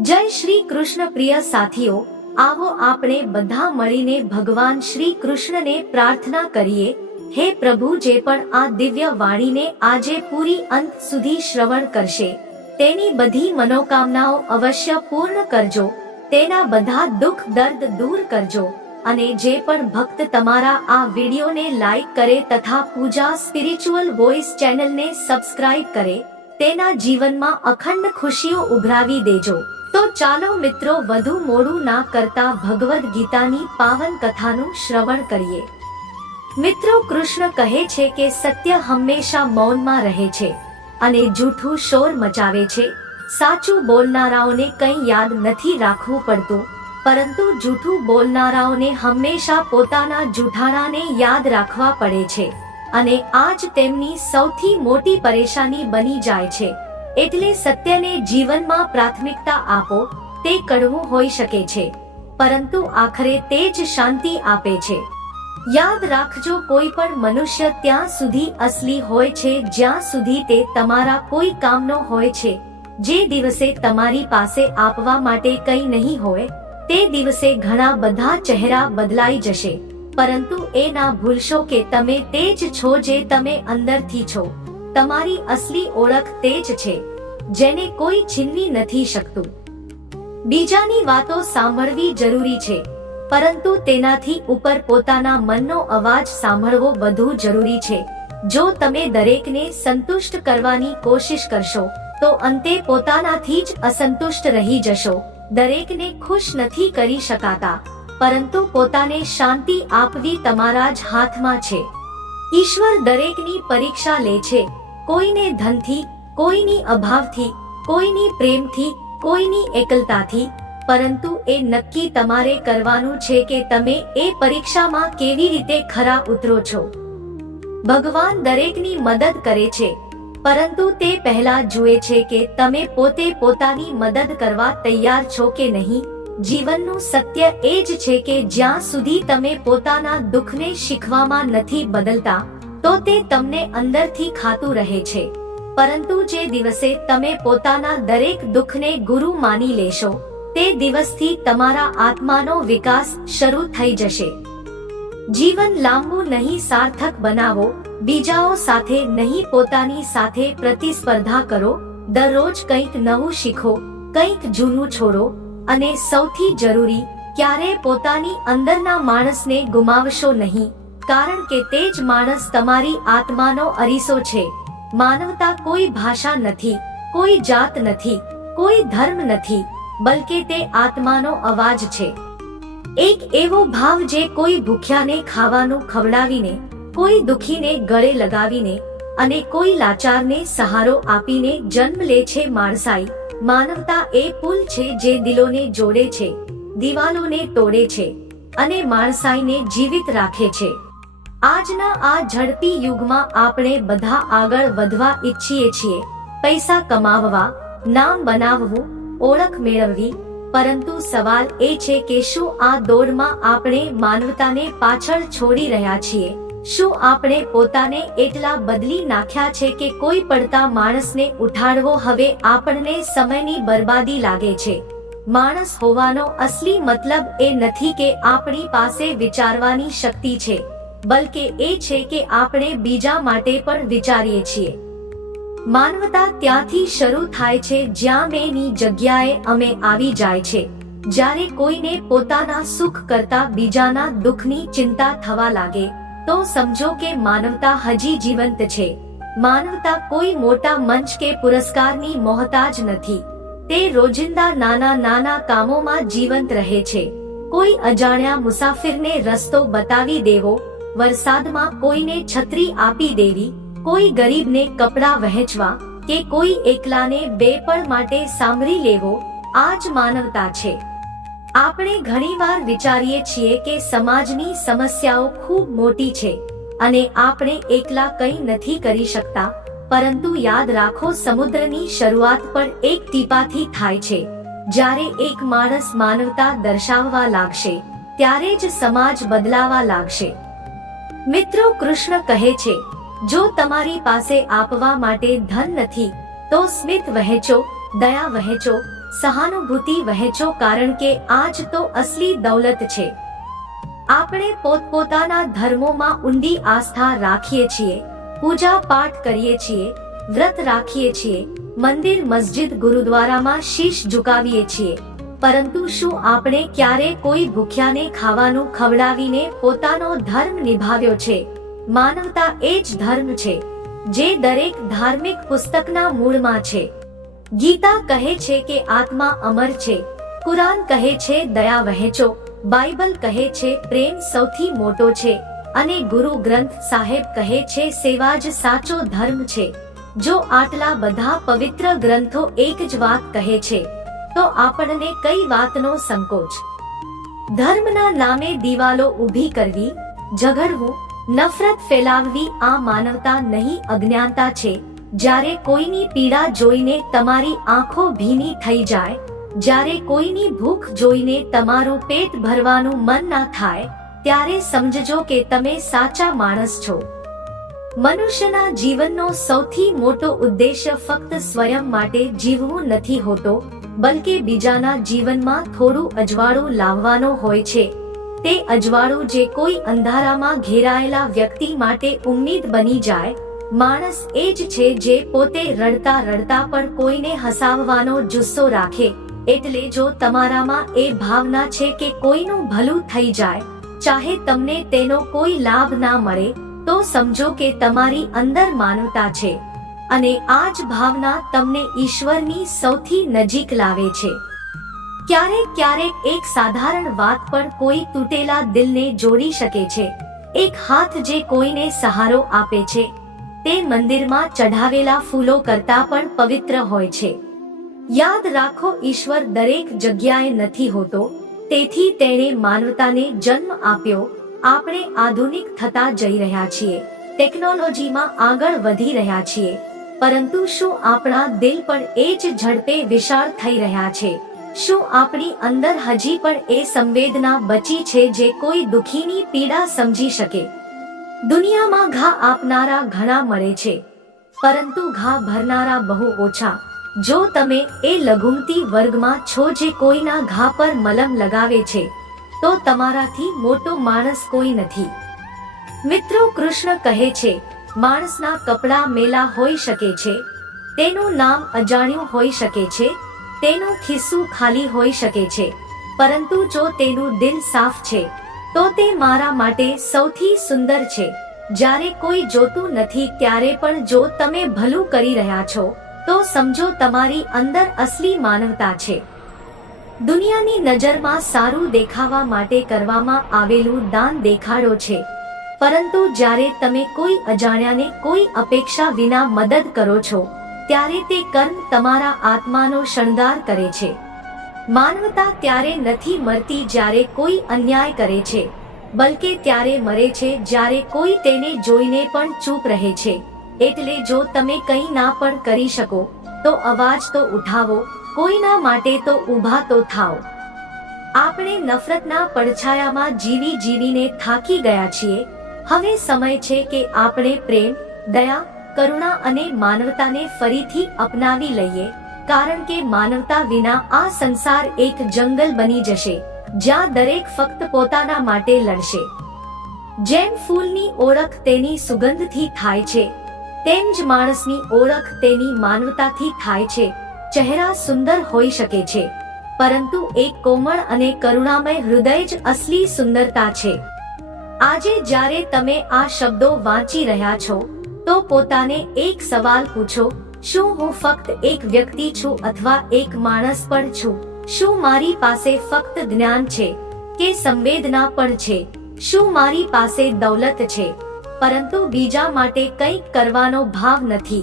જય શ્રી કૃષ્ણ પ્રિય સાથીઓ, આવો આપણે બધા મળીને ભગવાન શ્રી કૃષ્ણને પ્રાર્થના કરીએ, હે પ્રભુ, જે પણ આ દિવ્ય વાણીને આજે પૂરી અંત સુધી શ્રવણ કરશે તેની બધી મનોકામનાઓ અવશ્ય પૂર્ણ કરજો, તેના બધા દુઃખ દર્દ દૂર કરજો, અને જે પણ ભક્ત તમારા આ વિડીયોને લાઈક કરે તથા પૂજા સ્પિરિચ્યુઅલ વોઇસ ચેનલને સબસ્ક્રાઇબ કરે તેના જીવનમાં અખંડ ખુશીઓ ઉભરાવી દેજો। તો ચાલો મિત્રો, વધુ મોડું ના કરતા ભગવદ ગીતાની પાવન કથાનું શ્રવણ કરીએ। મિત્રો, કૃષ્ણ કહે છે કે સત્ય હંમેશા મૌનમાં રહે છે અને જૂઠું શોર મચાવે છે। સાચું બોલનારાઓને કંઈ યાદ નથી રાખવું પડતું, પરંતુ જૂઠું બોલનારાઓને હંમેશા પોતાના જૂઠાણાને યાદ રાખવા પડે છે, અને આજ તેમની સૌથી મોટી પરેશાની બની જાય છે। એટલે સત્યને જીવનમાં પ્રાથમિકતા આપો। તે કડવું હોઈ શકે છે, પરંતુ આખરે તે જ શાંતિ આપે છે। યાદ રાખજો, કોઈ પણ મનુષ્ય ત્યાં સુધી અસલી હોય છે જ્યાં સુધી તે તમારા કોઈ કામનો હોય છે। જે દિવસે તમારી પાસે આપવા માટે કંઈ નહીં હોય તે દિવસે ઘણા બધા ચહેરા બદલાઈ જશે, પરંતુ એ ના ભૂલશો કે તમે તે જ છો જે તમે અંદરથી છો। તમારી અસલી ઓળખ તે જ છે જેને કોઈ છીનવી નથી શકતું। બીજાની વાતો સાંભળવી જરૂરી છે, પરંતુ તેનાથી ઉપર પોતાના મનનો અવાજ સાંભળવો વધુ જરૂરી છે। જો તમે દરેકને સંતુષ્ટ કરવાની કોશિશ કરશો તો અંતે પોતાનાથી જ અસંતુષ્ટ રહી જશો। દરેકને ખુશ નથી કરી શકાતા, પરંતુ પોતાને શાંતિ આપવી તમારા જ હાથમાં છે। ઈશ્વર દરેકની પરીક્ષા લે છે, કોઈને ધનથી, કોઈની અભાવથી, કોઈની પ્રેમથી, કોઈની એકલતાથી, પરંતુ એ નક્કી તમારે કરવાનું છે કે તમે એ પરીક્ષામાં કેવી રીતે ખરા ઉતરો છો। ભગવાન દરેકની મદદ કરે છે, પરંતુ તે પહેલા જુએ છે કે તમે પોતે પોતાની મદદ કરવા તૈયાર છો કે નહીં। જીવનનું સત્ય એ જ છે કે જ્યાં સુધી તમે પોતાના દુઃખને શીખવામાં નથી બદલતા તો તે તમને અંદરથી ખાતું રહે છે, પરંતુ જે દિવસે તમે પોતાના દરેક દુઃખને ગુરુ માની લેશો તે દિવસથી તમારા આત્માનો વિકાસ શરૂ થઈ જશે। જીવન લાંબુ નહીં, સાર્થક બનાવો। બીજાઓ સાથે નહીં, પોતાની સાથે પ્રતિસ્પર્ધા કરો। દરરોજ કંઈક નવું શીખો, કંઈક જૂનું છોડો, અને સૌથી જરૂરી, ક્યારે પોતાની અંદરના માણસને ગુમાવશો નહીં, કારણ કે તે જ માણસ તમારી આત્માનો અરીસો છે। માનવતા કોઈ ભાષા નથી, કોઈ જાત નથી, કોઈ ધર્મ નથી, બલકે તે આત્માનો અવાજ છે। એક એવો ભાવ જે કોઈ ભૂખ્યાને ખાવાનું ખવડાવીને, કોઈ દુખીને ગળે લગાવીને અને કોઈ લાચારને સહારો આપીને જન્મ લે છે। માનવતા એ પુલ છે જે દિલોને જોડે છે, દિવાલોને તોડે છે અને માણસાઈને જીવિત રાખે છે। આજના આ ઝડપી યુગમાં આપણે બધા આગળ વધવા ઈચ્છીએ છીએ, પૈસા કમાવવા, નામ બનાવવું, ઓળખ મેળવવી, પરંતુ સવાલ એ છે કે શું આ દોડમાં આપણે માનવતાને પાછળ છોડી રહ્યા છીએ? શું આપણે પોતાને એટલા બદલી નાખ્યા છે કે કોઈ પડતા માણસને ઉઠાડવો હવે આપણને સમયની બરબાદી લાગે છે? માણસ હોવાનો અસલી મતલબ એ નથી કે આપણી પાસે વિચારવાની શક્તિ છે, બલકે એ છે કે આપણે બીજા માટે પણ વિચારીએ છીએ। માનવતા ત્યાંથી શરૂ થાય છે જ્યાં મેંની જગ્યાએ અમે આવી જાય છે। જ્યારે કોઈને પોતાના સુખ કરતા બીજાના દુઃખની ચિંતા થવા લાગે તો સમજો કે માનવતા હજી જીવંત છે। માનવતા કોઈ મોટા મંચ કે પુરસ્કારની મોહતાજ નથી, તે રોજિંદા નાના નાના કામોમાં જીવંત રહે છે। કોઈ અજાણ્યા મુસાફિરને રસ્તો બતાવી દેવો, વરસાદમાં કોઈને છત્રી આપી દેવી, કોઈ ગરીબને કપડાં વહેંચવા, કે કોઈ એકલાને બે પળ માટે સાંભળી લેવો, આ જ માનવતા છે। આપણે ઘણીવાર વિચારીએ છીએ કે સમાજની સમસ્યાઓ ખૂબ મોટી છે અને આપણે એકલા કંઈ નથી કરી શકતા, પરંતુ યાદ રાખો, સમુદ્રની શરૂઆત પણ એક ટીપાથી થાય છે। જ્યારે એક માણસ માનવતા દર્શાવવા લાગશે ત્યારે જ સમાજ બદલાવા લાગશે। મિત્રો, કૃષ્ણ કહે છે, જો તમારી પાસે આપવા માટે ધન નથી તો સ્મિત વહેંચો, દયા વહેંચો, સહાનુભૂતિ વહેંચો, કારણ કે આ જ તો અસલી દૌલત છે. આપણે પોતપોતાના ધર્મોમાં ઊંડી આસ્થા રાખીએ છીએ, પૂજા પાઠ કરીએ છીએ, વ્રત રાખીએ છીએ, મંદિર મસ્જિદ ગુરુદ્વારામાં શીશ ઝુકાવીએ છીએ, પરંતુ શું આપણે ક્યારે કોઈ ભૂખ્યાને ખાવાનું ખવડાવીને પોતાનો ધર્મ નિભાવ્યો છે? માનવતા એ જ ધર્મ છે જે દરેક ધાર્મિક પુસ્તકના મૂળમાં છે. ગીતા કહે છે કે આત્મા અમર છે, કુરાન કહે છે દયા વહેંચો, બાઇબલ કહે છે પ્રેમ સૌથી મોટો છે, અને ગુરુ ગ્રંથ સાહેબ કહે છે સેવા જ સાચો ધર્મ છે. જો આટલા બધા પવિત્ર ગ્રંથો એક જ વાત કહે છે, તો આપણને કઈ વાતનો સંકોચ? ધર્મના નામે દિવાલો ઊભી કરવી, ઝઘડવું, નફરત ફેલાવવી આ માનવતા નહીં, અજ્ઞાનતા છે. જ્યારે કોઈની પીડા જોઈને તમારી આંખો ભીની થઈ જાય, જ્યારે કોઈની ભૂખ જોઈને તમારું પેટ ભરવાનું મન ના થાય, ત્યારે સમજજો કે તમે સાચા માણસ છો. મનુષ્યના જીવનનો સૌથી મોટો ઉદ્દેશ્ય ફક્ત સ્વયં માટે જીવવું નથી હોતો, બલકે બીજાના જીવનમાં થોડું અજવાળું લાવવાનો હોય છે. તે અજવાળું જે કોઈ અંધારામાં ઘેરાયેલા વ્યક્તિ માટે ઉમ્મીદ બની જાય. માણસ એ જ છે જે પોતે રડતા રડતા પણ કોઈને હસાવવાનો જુસ્સો રાખે. એટલે જો તમારામાં એ ભાવના છે કે કોઈનું ભલું થઈ જાય, ચાહે તમને તેનો કોઈ લાભ ના મળે, તો સમજો કે તમારી અંદર માનવતા છે, અને આ જ ભાવના તમને ઈશ્વરની સૌથી નજીક લાવે છે. ક્યારેક ક્યારેક એક સાધારણ વાત પણ કોઈ તૂટેલા દિલને જોડી શકે છે. એક હાથ જે કોઈને સહારો આપે છે, તે મંદિરમાં ચઢાવેલા ફૂલો કરતા પણ પવિત્ર હોય છે. યાદ રાખો, ઈશ્વર દરેક જગ્યાએ નથી હોતો, તેથી તેણે માનવતાને જન્મ આપ્યો. આપણે આધુનિક થતા જઈ રહ્યા છીએ, ટેકનોલોજીમાં આગળ વધી રહ્યા છીએ, પરંતુ શું આપણા દિલ પણ એ જ ઝડપે વિશાળ થઈ રહ્યા છે? શું આપણી અંદર હજી પણ એ સંવેદના બચી છે જે કોઈ દુખીની પીડા સમજી શકે? દુનિયામાં ઘા આપનારા ઘણા મળે છે, પરંતુ ઘા ભરનારા બહુ ઓછા. જો તમે એ લઘુમતી વર્ગમાં છો જે કોઈના ઘા પર મલમ લગાવે છે, તો તમારાથી મોટો માણસ કોઈ નથી. મિત્રો, કૃષ્ણ કહે છે, માણસના કપડાં મેલા હોઈ શકે છે, તેનું નામ અજાણ્યું હોઈ શકે છે, તેનું ખિસ્સું ખાલી હોઈ શકે છે, પરંતુ જો તેનું દિલ સાફ છે, તો તે મારા માટે સૌથી સુંદર છે. જ્યારે કોઈ જોતું નથી ત્યારે પણ જો તમે ભલું કરી રહ્યા છો, તો સમજો તમારી અંદર અસલી માનવતા છે. દુનિયાની નજરમાં સારું દેખાવા માટે કરવામાં આવેલું દાન દેખાડો છે, પરંતુ જ્યારે તમે કોઈ અજાણ્યાને કોઈ અપેક્ષા વિના મદદ કરો છો, ત્યારે તે કર્મ તમારા આત્માનો શણગાર કરે છે. માનવતા ત્યારે નથી મરતી જ્યારે કોઈ અન્યાય કરે છે, બલકે ત્યારે મરે છે જ્યારે કોઈ તેને જોઈને પણ ચૂપ રહે છે. એટલે જો તમે કંઈ ના પણ કરી શકો, તો અવાજ તો ઉઠાવો, કોઈના માટે તો ઊભા તો થાઓ. આપણે નફરતના પડછાયામાં જીવી જીવીને થાકી ગયા છીએ. હવે સમય છે કે આપણે પ્રેમ, દયા, કરુણા અને માનવતાને ફરીથી અપનાવી લઈએ, કારણ કે માનવતા વિના આ સંસાર એક જંગલ બની જશે, જ્યાં દરેક ફક્ત પોતાના માટે લડશે. જેમ ફૂલની ઓળખ તેની સુગંધથી થાય છે, તેમ જ માણસની ઓળખ તેની માનવતાથી થાય છે. ચહેરા સુંદર હોઈ શકે છે, પરંતુ એક કોમળ અને કરુણામય હૃદય જ અસલી સુંદરતા છે. આજે જ્યારે તમે આ શબ્દો વાંચી રહ્યા છો, તો પોતાને એક સવાલ પૂછો: શું હું ફક્ત એક વ્યક્તિ છું અથવા એક માણસ પણ છું? શું મારી પાસે ફક્ત જ્ઞાન છે કે સંવેદના પણ છે? શું મારી પાસે દૌલત છે, પરંતુ બીજા માટે કંઈક કરવાનો ભાવ નથી?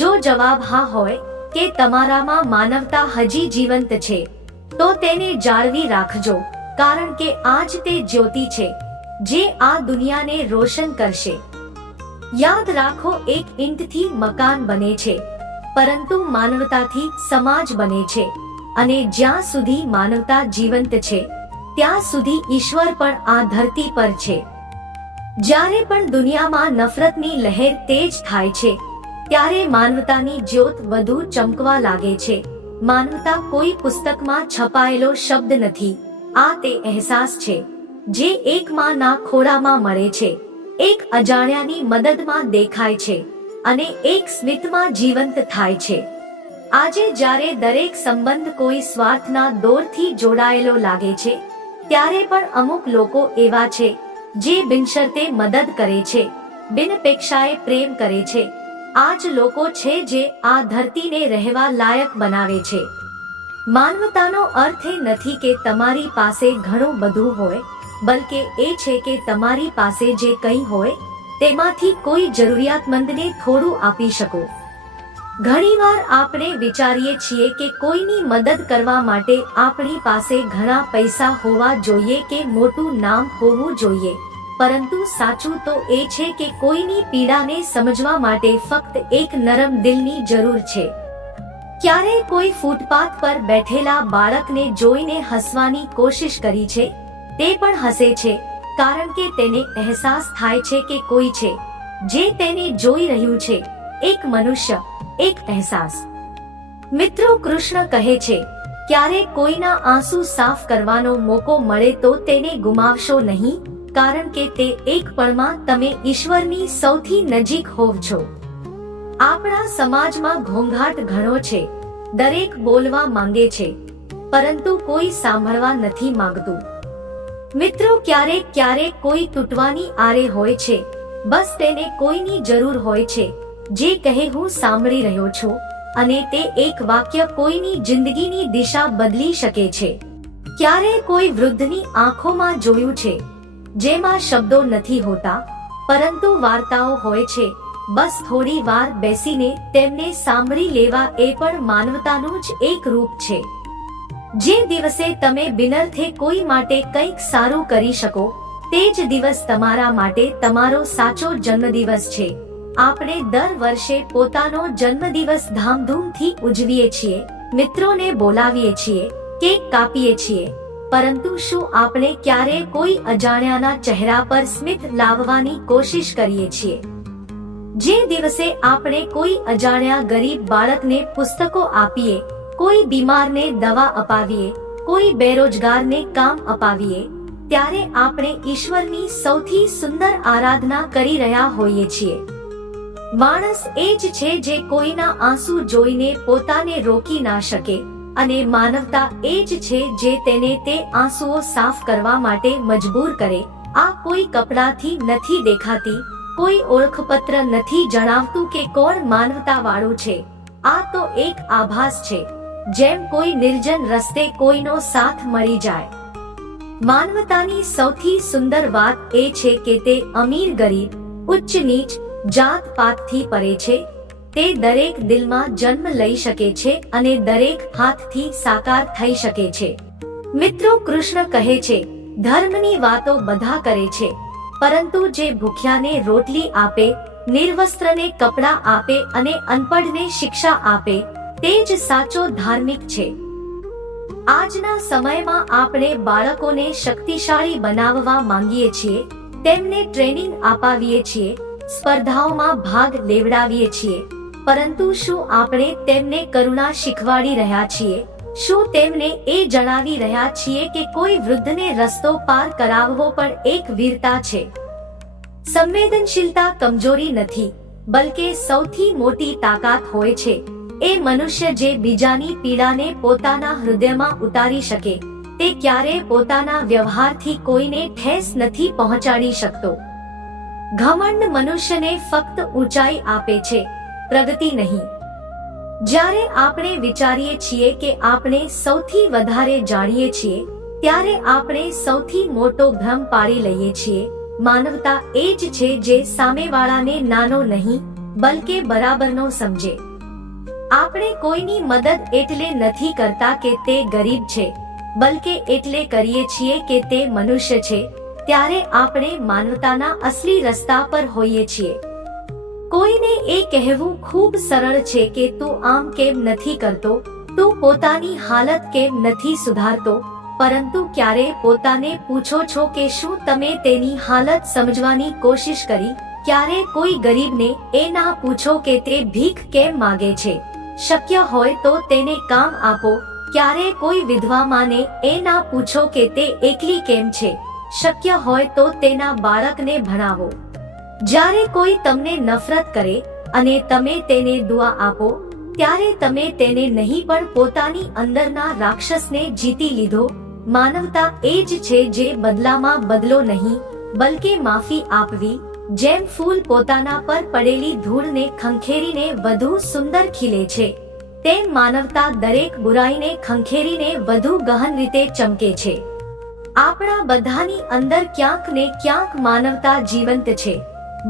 જો જવાબ હા હોય, કે તમારામાં માનવતા હજી જીવંત છે, તો તેને જાળવી રાખજો, કારણ કે આજ તે જ્યોતિ છે જે આ દુનિયાને રોશન કરશે. યાદ રાખો, એક ઈંટથી મકાન બને છે, પરંતુ માનવતાથી સમાજ બને છે, અને જ્યાં સુધી માનવતા જીવંત છે, ત્યાં સુધી ઈશ્વર પણ આ ધરતી પર છે. જ્યારે પણ દુનિયામાં નફરતની લહેર તેજ થાય છે, ત્યારે માનવતાની જ્યોત વધુ ચમકવા લાગે છે. માનવતા કોઈ પુસ્તકમાં છપાયેલો શબ્દ નથી, આ તે અહેસાસ છે જે એક માના ખોળામાં મળે છે, એક અજાણ્યાની મદદમાં દેખાય છે અને એક સ્મિતમાં જીવંત થાય છે. આજે જ્યારે દરેક સંબંધ કોઈ સ્વાર્થના દોરથી જોડાયેલો લાગે છે, ત્યારે પણ અમુક લોકો એવા છે જે બિનશરતે મદદ કરે છે, બિનપેક્ષાએ પ્રેમ કરે છે. આ જ લોકો છે જે આ ધરતીને રહેવા લાયક બનાવે છે. માનવતાનો અર્થ એ નથી કે તમારી પાસે ઘણું બધું હોય, બલકે એ છે કે તમારી પાસે જે કંઈ હોય તેમાંથી કોઈ જરૂરિયાતમંદને થોડું આપી શકો. ઘણીવાર આપણે વિચારીએ છીએ કે કોઈની મદદ કરવા માટે આપણી પાસે ઘણા પૈસા હોવા જોઈએ કે મોટું નામ હોવું જોઈએ, પરંતુ સાચું તો એ છે કે કોઈની પીડાને સમજવા માટે ફક્ત એક નરમ દિલની જરૂર છે. ક્યારે કોઈ ફૂટપાથ પર બેઠેલા બાળકને જોઈને હસવાની કોશિશ કરી છે? તે પણ હસે છે કારણ કે તેને અહેસાસ થાય છે કે કોઈ છે જે તેને જોઈ રહ્યું છે, એક મનુષ્ય, એક અહેસાસ. મિત્રો, કૃષ્ણ કહે છે, ક્યારે કોઈના આંસુ સાફ કરવાનો મોકો મળે તો તેને ગુમાવશો નહીં, કારણ કે તે એક પળમાં તમે ઈશ્વરની સૌથી નજીક હોવ છો. આપણા સમાજમાં ઘોંઘાટ ઘણો છે, દરેક બોલવા માંગે છે, પરંતુ કોઈ સાંભળવા નથી માંગતું. મિત્રો, ક્યારેક કોઈ તૂટવાની આરે હોય છે, બસ તેને કોઈની જરૂર હોય છે જે કહે હું સાંભળી રહ્યો છું, અને તે એક વાક્ય કોઈની જિંદગીની દિશા બદલી શકે છે. ક્યારે કોઈ વૃદ્ધની આંખોમાં જોયું છે જેમાં શબ્દો નથી હોતા, પરંતુ વાર્તાઓ હોય છે. બસ થોડી વાર બેસીને તેમને સાંભળી લેવા એ પણ માનવતાનું જ એક રૂપ છે. જે દિવસે તમે બિનઅર્થે કોઈ માટે કંઈક સારું કરી શકો, તે જ દિવસ તમારા માટે તમારો સાચો જન્મદિવસ છે. આપણે દર વર્ષે પોતાનો જન્મદિવસ ધામધૂમથી ઉજવીએ છીએ, મિત્રોને બોલાવીએ છીએ, કેક કાપીએ છીએ, પરંતુ શું આપણે ક્યારે કોઈ અજાણ્યાના ચહેરા પર સ્મિત લાવવાની કોશિશ કરીએ છીએ? જે દિવસે આપણે કોઈ અજાણ્યા ગરીબ બાળકને પુસ્તકો આપીએ, કોઈ બીમારને દવા અપાવીએ, કોઈ બેરોજગારને કામ અપાવીએ, ત્યારે આપણે ઈશ્વરની સૌથી સુંદર આરાધના કરી રહ્યા હોઈએ છીએ. માણસ એ જ છે જે કોઈના આંસુ જોઈને પોતાને રોકી ના શકે, અને માનવતા એ જ છે જે તેને તે આંસુઓ સાફ કરવા માટે મજબૂર કરે. આ કોઈ કપડાથી નથી દેખાતી, કોઈ ઓળખપત્ર નથી જણાવતું કે કોણ માનવતાવાળું છે. આ તો એક આભાસ છે, જેમ કોઈ નિર્જન રસ્તે કોઈનો સાથ મળી જાય. માનવતાની સૌથી સુંદર વાત એ છે કે તે અમીર ગરીબ, ઉચ્ચ નીચ, જાત પાતથી પરે છે. તે દરેક દિલમાં જન્મ લઈ શકે છે અને દરેક હાથથી સાકાર થઈ શકે છે. મિત્રો, કૃષ્ણ કહે છે, ધર્મની વાતો બધા કરે છે, પરંતુ જે ભૂખ્યાને રોટલી આપે, નિર્વસ્ત્રને કપડાં આપે અને અનપઢને શિક્ષા આપે, તે જ સાચો ધાર્મિક છે. આજના સમયમાં આપણે બાળકોને શક્તિશાળી બનાવવા માંગીએ છીએ, તેમને ટ્રેનિંગ અપાવીએ છીએ, સ્પર્ધાઓમાં ભાગ લેવડાવીએ છીએ, પરંતુ શું આપણે તેમને કરુણા શીખવાડી રહ્યા છીએ? શું તેમને એ જણાવી રહ્યા છીએ કે કોઈ વૃદ્ધને રસ્તો પાર કરાવવો પણ એક વીરતા છે? સંવેદનશીલતા કમજોરી નથી, બલકે સૌથી મોટી તાકાત હોય છે. એ મનુષ્ય જે બીજાની પીડાને પોતાના હૃદયમાં ઉતારી શકે, તે ક્યારેય પોતાના વ્યવહારથી કોઈને ઠેસ નથી પહોંચાડી શકતો. ઘમંડ મનુષ્યને ફક્ત ઊંચાઈ આપે છે, પ્રગતિ નહીં. જ્યારે આપણે વિચારીએ છીએ કે આપણે સૌથી વધારે જાણીએ છીએ, ત્યારે આપણે સૌથી મોટો ભ્રમ પાડી લઈએ છીએ. માનવતા એ જ છે જે સામેવાળાને નાનો નહીં, બલકે બરાબરનો સમજે. આપણે કોઈની મદદ એટલે નથી કરતા કે તે ગરીબ છે, બલકે એટલે કરીએ છીએ કે તે મનુષ્ય છે. ત્યારે આપણે માનવતાના અસલી રસ્તા પર હોઈએ છીએ. કોઈને એ કહેવું ખૂબ સરળ છે કે તું આમ કેમ નથી કરતો, તું પોતાની હાલત કેમ નથી સુધારતો, પરંતુ ક્યારે પોતાને પૂછો છો કે શું તમે તેની હાલત સમજવાની કોશિશ કરી? ક્યારે કોઈ ગરીબને એ ના પૂછો કે તે ભીખ કેમ માગે છે, શક્ય હોય તો તેને કામ આપો. ક્યારે કોઈ વિધવા માને એ ના પૂછો કે તે એકલી કેમ છે. શક્ય હોય તો તેના બાળકને ભણાવો. જ્યારે કોઈ તમને નફરત કરે અને તમે તેને દુઆ આપો, ત્યારે તમે તેને નહીં પણ પોતાની અંદરના રાક્ષસને જીતી લીધો. માનવતા એ જ છે જે બદલામાં બદલો નહીં, બલકે માફી આપવી. જેમ ફૂલ પોતાના પર પડેલી ધૂળને ખંખેરીને વધુ સુંદર ખીલે છે, તેમ માનવતા દરેક બુરાઈને ખંખેરીને વધુ ગહન રીતે ચમકે છે. આપણા બધાની અંદર ક્યાંક ને ક્યાંક માનવતા જીવંત છે.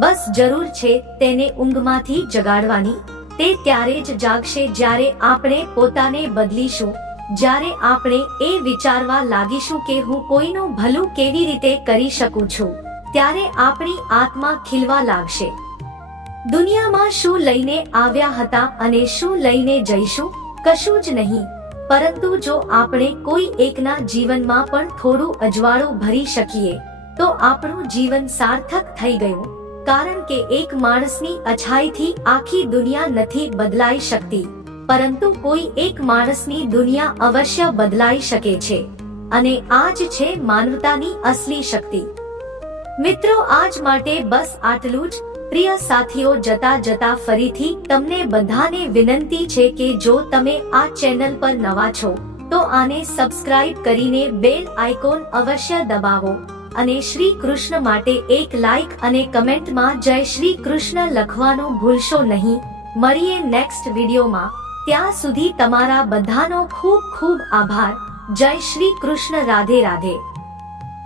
બસ જરૂર છે તેને ઊંઘમાંથી જગાડવાની. તે ત્યારે જ જાગશે જ્યારે આપણે પોતાને બદલીશું, જ્યારે આપણે એ વિચારવા લાગીશું કે હું કોઈનું ભલું કેવી રીતે કરી શકું છું. ત્યારે આપણી આત્મા ખીલવા લાગશે. દુનિયામાં શું લઈને આવ્યા હતા અને શું લઈને જઈશું? કશું જ નહીં. પરંતુ જો આપણે કોઈ એકના જીવનમાં પણ થોડું અજવાળું ભરી શકીએ તો આપણું જીવન સાર્થક થઈ ગયું. કારણ કે એક માણસની અછાઈથી આખી દુનિયા નથી બદલાઈ શકતી, પરંતુ કોઈ એક માણસની દુનિયા અવશ્ય બદલાઈ શકે છે. અને આ જ છે માનવતાની અસલી શક્તિ. મિત્રો, આજ માટે બસ આટલું જ. પ્રિય સાથીઓ, જતા જતા ફરીથી તમને બધાને વિનંતી છે કે જો તમે આ ચેનલ પર નવા છો તો આને સબસ્ક્રાઇબ કરીને બેલ આઇકોન અવશ્ય દબાવો. અને શ્રી કૃષ્ણ માટે એક લાઈક અને કમેન્ટમાં જય શ્રી કૃષ્ણ લખવાનું ભૂલશો નહીં. મળીએ નેક્સ્ટ વિડીયોમાં. ત્યાં સુધી તમારા બધાનો ખૂબ ખૂબ આભાર. જય શ્રી કૃષ્ણ. રાધે રાધે.